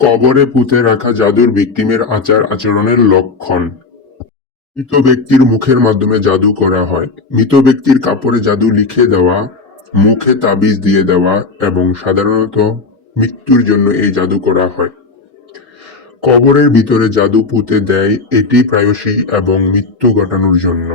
কবরে পুঁতে রাখা জাদুর ভিকটিমের আচার আচরণের লক্ষণ। মৃত ব্যক্তির মুখের মাধ্যমে জাদু করা হয়। মৃত ব্যক্তির কাপড়ে জাদু লিখে দেওয়া, মুখে তাবিজ দিয়ে দেওয়া এবং সাধারণত মৃত্যুর জন্য এই জাদু করা হয়। কবরের ভিতরে জাদু পুঁতে দেয়, এটি প্রায়শই এবং মৃত্যু ঘটানোর জন্য।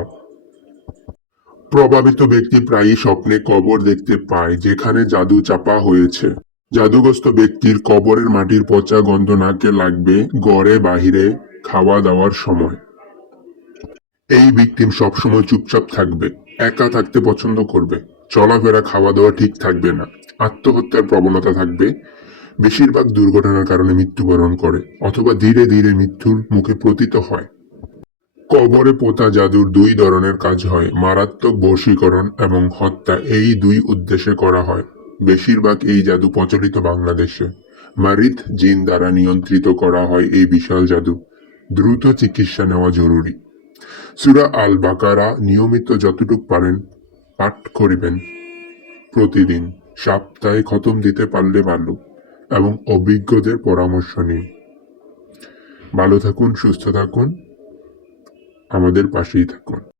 প্রভাবিত ব্যক্তি প্রায়ই স্বপ্নে কবর দেখতে পায়, যেখানে জাদু চাপা হয়েছে। জাদুগ্রস্ত ব্যক্তির কবরের মাটির পচা গন্ধ নাকে লাগবে গড়ে বাহিরে খাওয়া দাওয়ার সময়। এই ভিকটিম সবসময় চুপচাপ থাকবে, একা থাকতে পছন্দ করবে, চলাফেরা খাওয়া দাওয়া ঠিক থাকবে না, আত্মহত্যার প্রবণতা থাকবে, বেশিরভাগ দুর্ঘটনার কারণে মৃত্যুবরণ করে, অথবা ধীরে ধীরে মৃত্যুর মুখে পতিত হয়। কবরে পোতা জাদুর দুই ধরনের কাজ হয়, মারাত্মক বশীকরণ এবং হত্যা, এই দুই উদ্দেশ্যে করা হয়। বেশিরভাগ এই জাদু প্রচলিত বাংলাদেশে। মারিত জিন দ্বারা নিয়ন্ত্রিত করা হয় এই বিশাল জাদু। দ্রুত চিকিৎসা নেওয়া জরুরি। সুরা আল বাকারা নিয়মিত যতটুক পারেন পাঠ করিবেন। প্রতিদিন সপ্তাহে খতম দিতে পারলে ভালো এবং অভিজ্ঞদের পরামর্শ নিন। ভালো থাকুন, সুস্থ থাকুন। আমাদের পাশেই থাকুন।